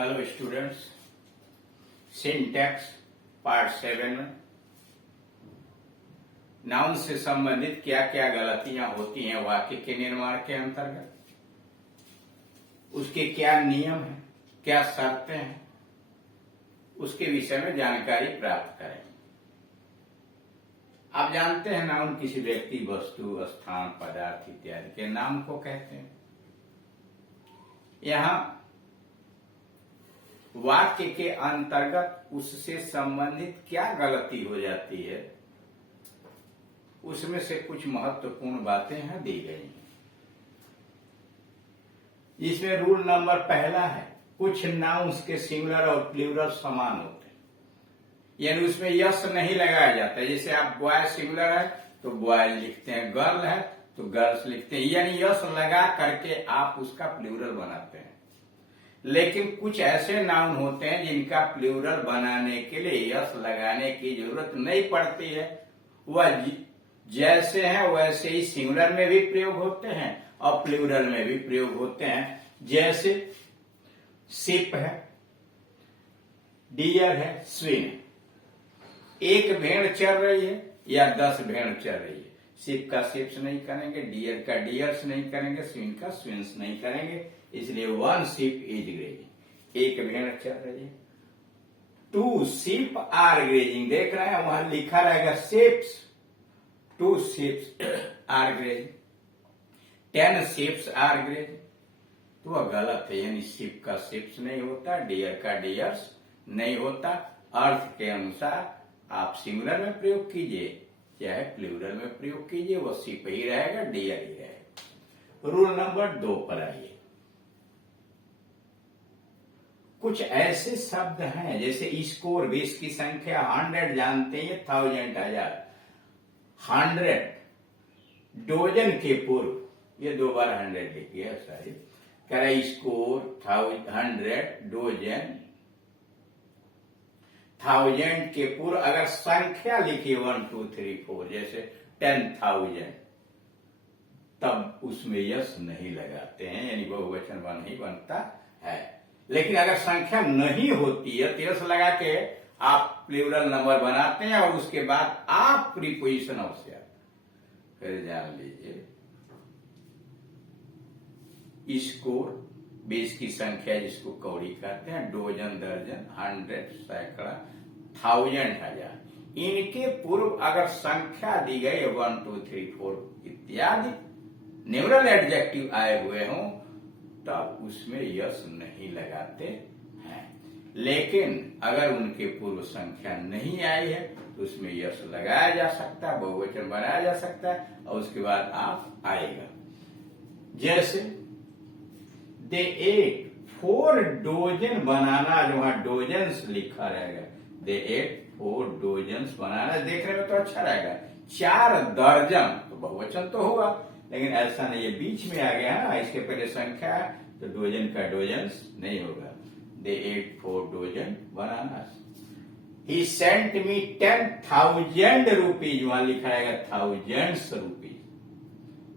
Hello students, syntax part 7 में noun से संबंधित क्या क्या गलतियां होती हैं वाक्य के निर्माण के अंतर्गत, उसके क्या नियम हैं, क्या शर्तें हैं, उसके विषय में जानकारी प्राप्त करें। आप जानते हैं नाउन किसी व्यक्ति, वस्तु, स्थान, पदार्थ इत्यादि के नाम को कहते हैं। यहां वाक्य के अंतर्गत उससे संबंधित क्या गलती हो जाती है, उसमें से कुछ महत्वपूर्ण बातें यहां दी गई हैं। इसमें रूल नंबर पहला है, कुछ नाउन्स के सिंगुलर और प्लूरल समान होते हैं, यानी उसमें यस नहीं लगाया जाता है। जैसे आप बॉय सिंगुलर है तो बॉयज लिखते हैं, गर्ल है तो गर्ल्स लिखते हैं, यानी यस लगा करके आप उसका प्लूरल बनाते हैं। लेकिन कुछ ऐसे नाउन होते हैं जिनका प्लूरल बनाने के लिए यस लगाने की जरूरत नहीं पड़ती है। वह जैसे हैं वैसे ही सिंगुलर में भी प्रयोग होते हैं और प्लूरल में भी प्रयोग होते हैं। जैसे शिप है, डियर है, स्विन है। एक भेड़ चल रही है या 10 भेड़ चल रही है, शिप का शिप्स नहीं करेंगे, डियर का डियर्स नहीं करेंगे, स्विन का स्विन्स नहीं करेंगे, इसलिए 1 शिप इज ग्रेजिंग, एक भेड़ चल रही है। 2 शिप आर ग्रेजिंग, देख रहे हैं वहां लिखा रहेगा ships, 2 ships are grazing, 10 ships are grazing, तो वह गलत है। यानी शिप का शिप्स नहीं होता, डियर का डियर्स नहीं होता। अर्थ के अनुसार आप सिंगुलर में प्रयोग कीजिए चाहे प्लूरल में प्रयोग कीजिए, वो शिप ही रहेगा, डियर ही रहेगा। रूल नंबर 2 पर आइए। कुछ ऐसे शब्द हैं जैसे स्कोर, 20 की संख्या, 100 जानते हैं, 1000 हजार, 100 डोजन के पूर्व, ये 2 बार 100 लिखी है, सॉरी, करे स्कोर, 100 डोजन, 1000 के पूर्व अगर संख्या लिखी 1 2 3 4 जैसे 10,000, तब उसमें यस नहीं लगाते हैं, यानी बहुवचन बन ही बनता है। लेकिन अगर संख्या नहीं होती है तो यस लगा के आप प्लूरल नंबर बनाते हैं और उसके बाद आप प्रीपोजिशन अवश्य आता। फिर जान लीजिए, स्कोर 20 की संख्या जिसको कौड़ी कहते हैं, डोजन दर्जन, 100 सैकड़ा, 1000 हजार, इनके पूर्व अगर संख्या दी गई 1 2 3 4 इत्यादि न्यूरल एडजेक्टिव आए हुए हों, तब उसमें यस नहीं लगाते हैं। लेकिन अगर उनके पूर्व संख्या नहीं आई है तो उसमें यस लगाया जा सकता है, बहुवचन बनाया जा सकता है और उसके बाद आप आएगा। जैसे दे एट 4 डोजन बनाना, जो वहां डोजन्स लिखा रहेगा, दे एट 4 डोजन्स बनाना, देखने में तो अच्छा रहेगा। 4 दर्जन तो बहुवचन तो होगा, लेकिन ऐसा नहीं है, बीच में आ गया ना, इसके पहले संख्या है तो डोजन का डोजन्स नहीं होगा। दे एट 4 डोजन बनाना। ही सेंट मी 10,000 रुपीज, वहां लिखा रहेगा थाउजेंड्स रुपीज,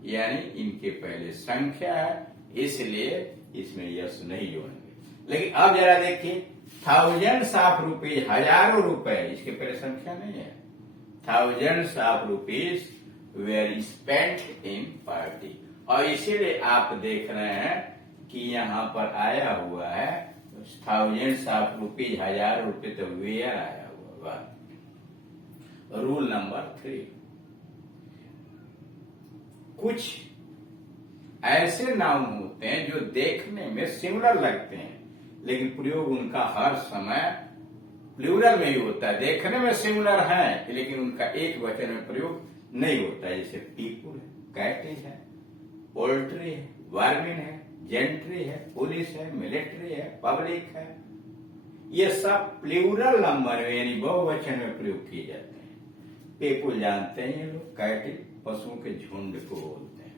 यानी इनके पहले संख्या है, इसलिए इसमें यस नहीं जोड़ेंगे। लेकिन अब जरा देखिए, थाउजेंड्स ऑफ रुपीज, हजारों रुपए, इसके पहले संख्या नहीं है। Thousands of rupees were spent in party, और इसीलिए आप देख रहे हैं कि यहां पर आया हुआ है थाउजेंड्स ऑफ रुपीज, हजारों रुपए, तो वेयर आया हुआ। रूल नंबर 3, कुछ ऐसे नाउन होते हैं जो देखने में सिमिलर लगते हैं लेकिन प्रयोग उनका हर समय प्लूरल में ही होता है। देखने में सिमिलर है लेकिन उनका एक वचन में प्रयोग नहीं होता है। जैसे पीपुल है, कैटिज है, पोल्ट्री है, वर्मिन है, जेंट्री है, पुलिस है, मिलिट्री है, पब्लिक है, ये सब प्लूरल नंबर में यानी बहुवचन में प्रयोग किए जाते हैं। पीपुल जानते हैं ये लोग, कैटिज पशुओं के झुंड को बोलते हैं,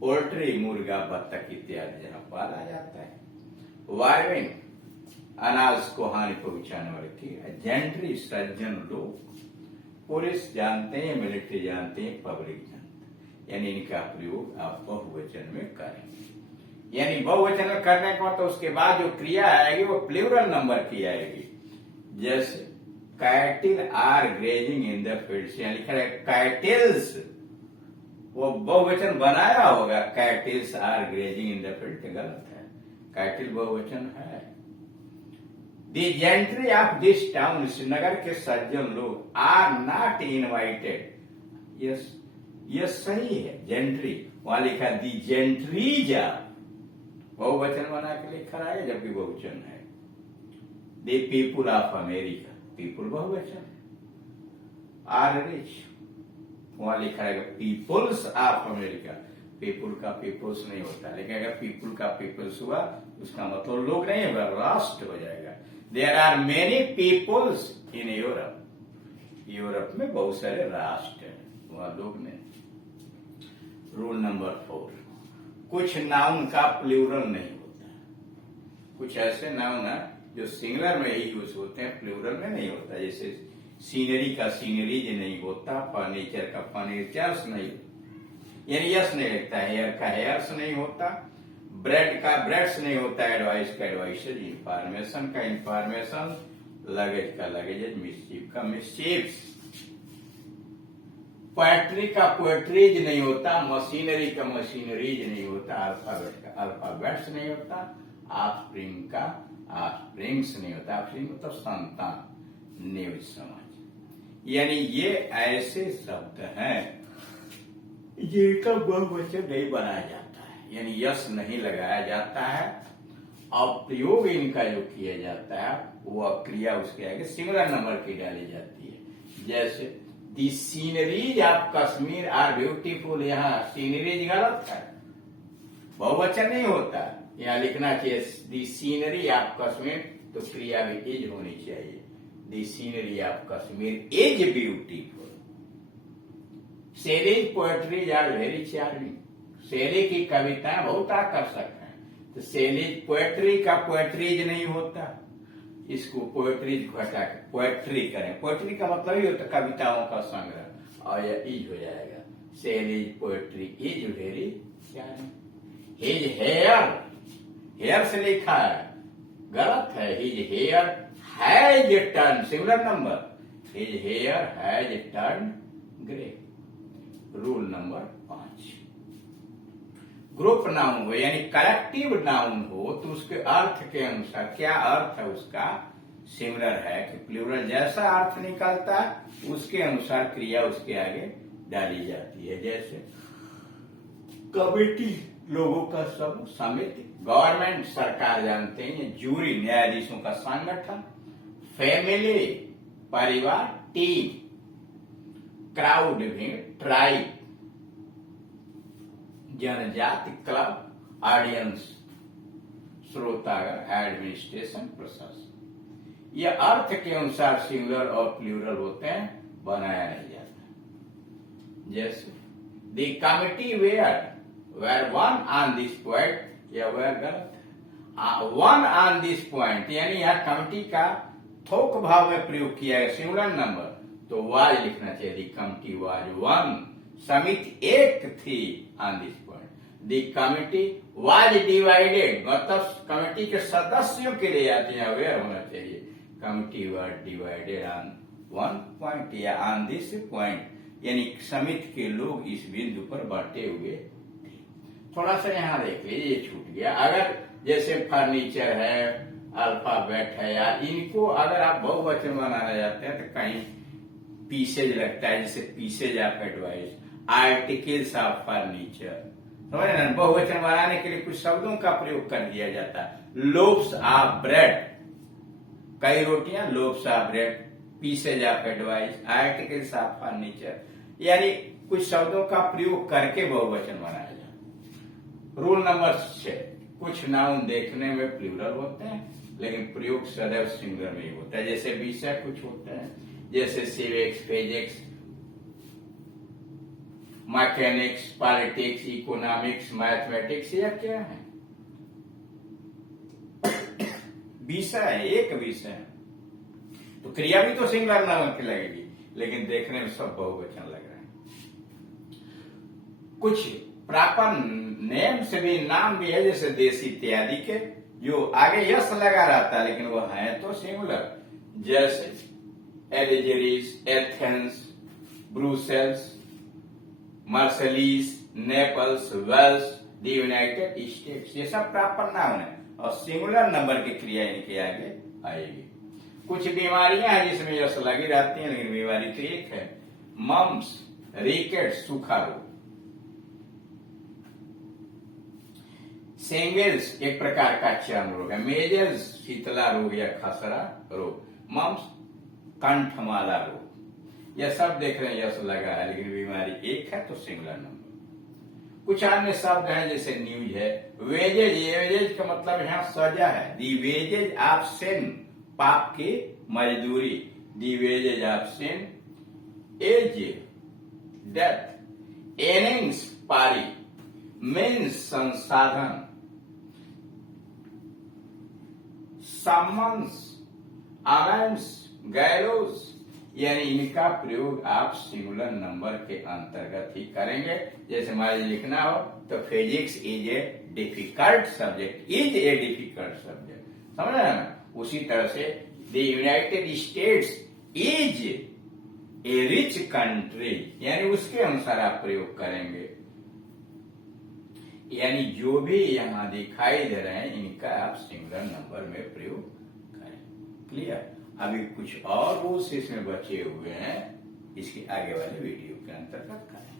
पोल्ट्री मुर्गा, बत्तख इत्यादि जहां पाला जाता है, वर्मिन अनाज को हानि पहुंचाने वाले की, जेंट्री सज्जन लोग, पुलिस जानते हैं, मिलिट्री जानते हैं, पब्लिक जानते हैं, यानी इनका प्रयोग आप बहुवचन में करेंगे। यानी बहुवचन में करने का तो उसके बाद जो क्रिया आएगी वो प्लूरल नंबर की आएगी। जैसे cattle are grazing in the fields, यहाँ लिखा है कैटिल्स, वो बहुवचन बनाया होगा, cattles are grazing in the field, गलत है, कैटिल बहुवचन है। The gentry of this town, Srinagar के सज्जन लोग, आर नॉट इनवाइटेड, यस ये सही है, जेंट्री, वहां लिखा दी जेंट्रीज बहुवचन बना के लिखा है जबकि बहुवचन है। The people of America, people बहुवचन, आर रिच, वहां लिखा है पीपुल्स ऑफ अमेरिका, पीपुल का पीपुल्स नहीं होता, लेकिन अगर पीपुल का पीपुल्स हुआ उसका मतलब लोग नहीं होगा, राष्ट्र हो जाएगा। There are many peoples in Europe, Europe में बहुत सारे राष्ट्र हैं, वहां लोग नहीं। रूल नंबर 4, कुछ नाउन का प्लूरल नहीं होता, कुछ ऐसे नाउन है जो सिंगुलर में ही यूज होते हैं, प्लूरल में नहीं होता। जैसे सीनरी का सीनरीज नहीं होता, फर्नीचर का फर्नीचर्स नहीं, यानी यस नहीं लगता, हेयर का हेयर्स नहीं होता, ब्रेड का ब्रेड्स नहीं होता, एडवाइस का एडवाइसेज, इंफॉर्मेशन का इंफॉर्मेशन, लगेज का लगेज, मिस्चीफ का मिस्चीफ्स, पोएट्री का पोएट्रीज नहीं होता, मशीनरी का मशीनरीज नहीं होता, अल्फाबेट का अल्फाबेट्स नहीं होता, ऑफस्प्रिंग का ऑफस्प्रिंग्स नहीं होता, ऑफस्प्रिंग मतलब संतान, न्यूज समाज। यानी ये ऐसे शब्द हैं जिनका बहुवचन नहीं बनाया जाता है, यानी यस नहीं लगाया जाता है, और प्रयोग इनका जो किया जाता है वो क्रिया उसके आगे सिंगुलर नंबर की डाली जाती है। जैसे the sceneries of Kashmir are beautiful, यहाँ सीनरीज गलत है, बहुवचन नहीं होता, यहाँ लिखना चाहिए दी सीनरी ऑफ कश्मीर, तो क्रिया भी इज होनी चाहिए, the scenery of Kashmir is beautiful. Shelley's poetries are very charming, Shelley की कविताएं बहुत आकर्षक हैं, तो शेलीज पोएट्री का पोएट्रीज नहीं होता, इसको पोएट्रीज को हटा के पोएट्री करें, पोएट्री का मतलब ही होता कविताओं का संग्रह, और यह इज हो जाएगा, Shelley's poetry is very charming. His hair, hair से लिखा है, गलत है, his hair has turn, singular number, his hair has turn grey. Rule number 5, group noun हो यानी कलेक्टिव नाउन हो तो उसके अर्थ के अनुसार क्या अर्थ है उसका सिमिलर है कि प्लूरल जैसा अर्थ निकलता है उसके अनुसार क्रिया उसके आगे डाली जाती है। जैसे कमेटी, लोगों का समूह, समिति, गवर्नमेंट सरकार जानते हैं, जूरी न्यायाधीशों का संगठन, फैमिली परिवार, टीम, क्राउड भीड़, ट्राइब जनजाति, क्लब, ऑडियंस श्रोतागण, एडमिनिस्ट्रेशन प्रशासन। यह अर्थ के अनुसार सिंगुलर और प्लूरल होते हैं, बनाया नहीं जाता। जैसे the committee where one on this point, या वेयर गलत है, वन ऑन दिस पॉइंट यानी यहां कमिटी का थोक भाव में प्रयोग किया है, सिंगुलर नंबर, तो वाज लिखना चाहिए, द कमिटी वाज वन, समिति एक थी on this point, the committee was divided, मतलब कमिटी के सदस्यों के लिए आते हैं अवेयर होना चाहिए, committee was divided on one point या ऑन दिस पॉइंट, यानी समिति के लोग इस बिंदु पर बांटे हुए थे। थोड़ा सा यहाँ देख लीजिए, ये छूट गया। अगर जैसे फर्नीचर है, अल्फाबेट है, या इनको अगर आप बहुवचन बनाना चाहते हैं तो कहीं पीसेज लगता है, जैसे pieces of advice, articles of furniture, समझ ना, बहुवचन बनाने के लिए कुछ शब्दों का प्रयोग कर दिया जाता है। लोव्स ऑफ ब्रेड, कई रोटियां, loaves of bread, pieces of advice, articles of furniture, यानी कुछ शब्दों का प्रयोग करके बहुवचन बनाया जाता। रूल नंबर 6, कुछ नाउन देखने में प्लूरल होते हैं लेकिन प्रयोग सदैव सिंगुलर में ही होता है। जैसे विषय कुछ होते हैं, जैसे civics, physics, mechanics, politics, economics, mathematics, या क्या है, विषय, एक विषय, तो क्रिया भी तो सिंगुलर नाउन की लगेगी लेकिन देखने में सब बहुवचन लग रहा है। कुछ प्रॉपर नेम से भी नाम भी है, जैसे देश इत्यादि के जो आगे यस लगा रहता है, लेकिन वो है तो सिंगुलर, जैसे Algiers, Athens, Brussels, Marseilles, Naples, Wales, the United States, ये सब प्रॉपर नाउन है और सिंगुलर नंबर की क्रिया इनके आगे आएगी। कुछ बीमारियां हैं जिसमें यस लगी रहती है, लेकिन बीमारी तो एक है, मम्स, रिकेट्स, सूखा रोग। शेंगेल्स एक प्रकार का चर्म रोग है, मेजल्स शीतला रोग या खसरा रोग, मम्स कंठमाला रोग। यह सब देख रहे हैं यस लगा है, लेकिन बीमारी एक है तो सिंगुलर नंबर। कुछ अन्य शब्द हैं जैसे न्यूज है, वेजेज, वेजेज का मतलब यहाँ सजा है, दी वेजेज ऑफ सिन, पाप की मजदूरी, the wages of sin, is, death, earnings पारी, मीन्स संसाधन, सम्मन्स, अमेंस, गैलोस, यानी इनका प्रयोग आप सिंगुलर नंबर के अंतर्गत ही करेंगे। जैसे मान लिखना हो तो physics is a difficult subject, is a difficult subject, समझ रहे हैं ना। उसी तरह से the United states is a rich country, यानी उसके अनुसार आप प्रयोग करेंगे। यानी जो भी यहां दिखाई दे रहे हैं इनका आप सिंगुलर नंबर में प्रयोग करें। क्लियर। अभी कुछ और रूल्स इसमें बचे हुए हैं, इसके आगे वाले वीडियो के अंतर्गत करें।